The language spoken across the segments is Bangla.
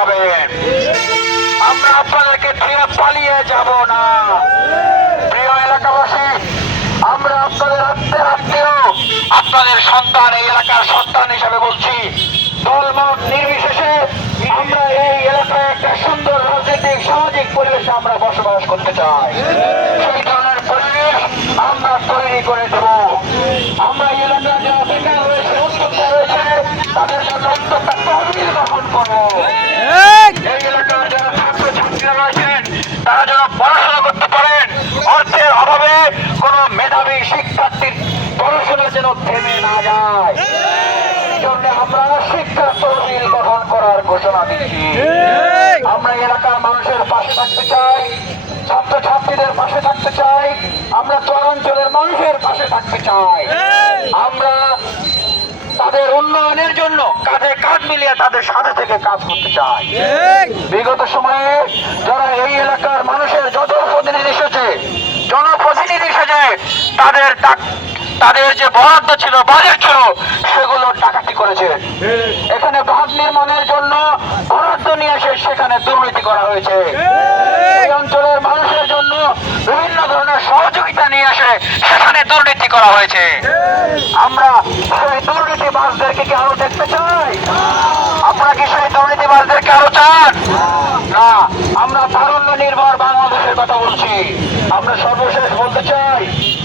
পাবেন আমরা আপনাদেরকে ছেড়ে পালিয়ে যাব না। প্রিয় এলাকাবাসী, আমরা আপনাদের আত্মের আত্মীয়, আপনাদের সন্তান, এই এলাকার সন্তান হিসেবে বলছি, দলমত নির্বিশেষে আমরা এই এলাকায় একটা সুন্দর রাজনৈতিক, সামাজিক পরিবেশে আমরা বসবাস করতে চাই। সেই ধরনের পরিবেশ আমরা তৈরি করে দেব। আমরা এই এলাকার যারা বেকার রয়েছে উদ্যোক্তা রয়েছে, তাদের জন্য উদ্যোক্তা তহবিল গঠন করব। তারা যেন পড়াশোনা করতে পারেন। অর্থের অভাবে কোন মেধাবী শিক্ষার্থীর পড়াশোনা যেন থেমে না যায়। জন্য আমরা শিক্ষা তহবিল গঠন করার ঘোষণা দিচ্ছি। আমরা এলাকার মানুষের পাশে থাকতে চাই ছাত্র ছাত্রীদের পাশে থাকতে চাই আমরা চরাঞ্চলের মানুষের পাশে থাকতে চাই। আমরা তাদের উন্নয়নের জন্য কাঁধে কাঁধ মিলিয়ে তাদের সাথে থেকে কাজ করতে চাই। বিগত সময়ে তাদের যে বরাদ্দ ছিল, বাজেট ছিল, সেগুলো টাকাটি করেছে। এখানে বাঁধ নির্মাণের জন্য বরাদ্দ নিয়ে এসে সেখানে দুর্নীতি করা হয়েছে। এই অঞ্চলের মানুষের জন্য বিভিন্ন ধরনের সহযোগিতা নিয়ে এসে সেখানে দুর্নীতি করা হয়েছে আমরা সেই দুর্নীতিবাজদেরকে কি আরও দেখতে চাই আপনারা কি সেই দুর্নীতিবাজদেরকে আরও চান না আমরা তারুণ্য নির্ভর বাংলাদেশের কথা বলছি আমরা সর্বশেষ বলতে চাই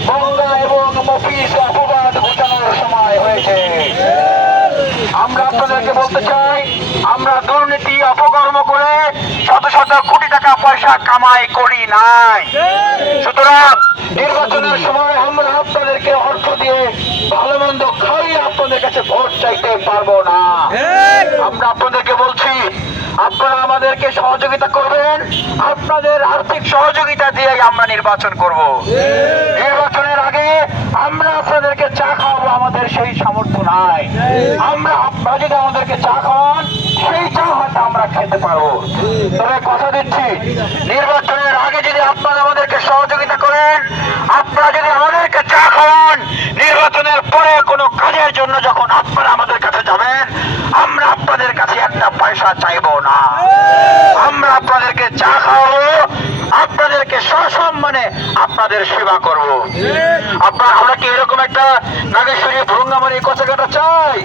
গঙ্গা এবং মফিস অপবাদ ঘোষণার সময় হয়েছে আপনাদেরকে বলতে চাই, আমরা দুর্নীতি, অপকর্ম করে শত শত কোটি টাকা পয়সা কামাই করি নাই। সুতরাং নির্বাচনের সময় আমরা আপনাদেরকে অর্থ দিয়ে ভালো মন্দ খাইয়ে আপনাদের কাছে ভোট চাইতে পারব না। আমরা আপনাদেরকে বলছি, আপনারা আমাদেরকে সহযোগিতা করবেন, আপনাদের আর্থিক সহযোগিতা দিয়ে আমরা নির্বাচন করব। নির্বাচনের আগে আমরা আপনাদেরকে চা খাওয়াবো আমাদের সেই সামর্থ্য নাই। আমরা আপনারা যদি আমাদেরকে চা খাওয়ান, সেই চা হয়তো আমরা খেতে পারব। তবে কথা দিচ্ছি, নির্বাচনের আগে যদি আপনারা আমাদেরকে সহযোগিতা করেন, আপনারা যদি আমাদেরকে চা খাওয়ান, নির্বাচনের পরে কোনো কাজের জন্য যখন আপনারা আমাদের কাছে যাবেন, আমরা আপনাদের কাছে একটা পয়সা চাইব না আমরা আপনাদেরকে চা খাওয়াবো আপনাদেরকে সসম্মানে আপনাদের সেবা করব। আপনার আমরা কি এরকম একটা নাগেশ্বরী ভ্রঙ্গামারি কচাকাটা চাই?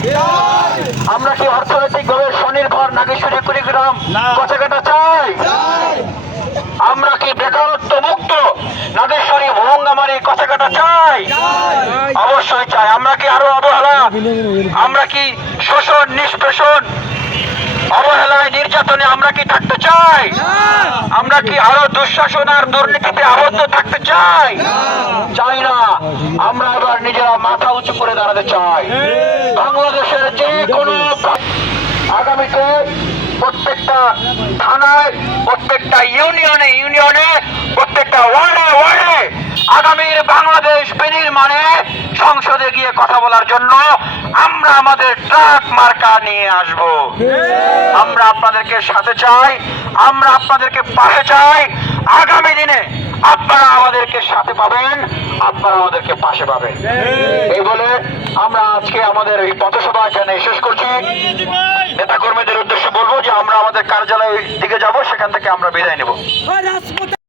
আমরা কি অর্থনৈতিক ভাবে স্বনির্ভর নাগেশ্বরী কুড়িগ্রাম কচাকাটা চাই? আমরা কি বেকারত্ব মুক্ত নাগেশ্বরী ভ্রঙ্গামারি কচাকাটা চাই। অবশ্যই চাই। আমরা কি আরও অবহেলা? আমরা কি শোষণ নিষ্পেষণ অবহেলায় নির্যাতনে আমরা কি থাকতে চাই আমরা কি আরও দুঃশাসন আর দুর্নীতিতে আবদ্ধ থাকতে চাই? চাই না। আমরা এবার নিজেরা মাথা উঁচু করে দাঁড়াতে চাই। বাংলাদেশের যে কোনো আগামীতে প্রত্যেকটা থানায়, প্রত্যেকটা ইউনিয়নে ইউনিয়নে, প্রত্যেকটা ওয়ার্ডে ওয়ার্ডে আগামীর বাংলাদেশ বিনির্মাণে সংসদে গিয়ে কথা বলার জন্য আমরা আমাদের ট্রাক মার্কা নিয়ে আসব। আমরা আপনাদেরকে সাথে চাই, আমরা আপনাদেরকে পাশে চাই। আগামী দিনে আপনারা আমাদেরকে সাথে পাবেন, আপনারা আমাদেরকে পাশে পাবেন। এই বলে আমরা আজকে আমাদের এই পথসভা এখানে শেষ করছি। নেতা কর্মীদের উদ্দেশ্যে বলব যে আমরা আমাদের কার্যালয়ের দিকে যাব, সেখান থেকে আমরা বিদায় নেব।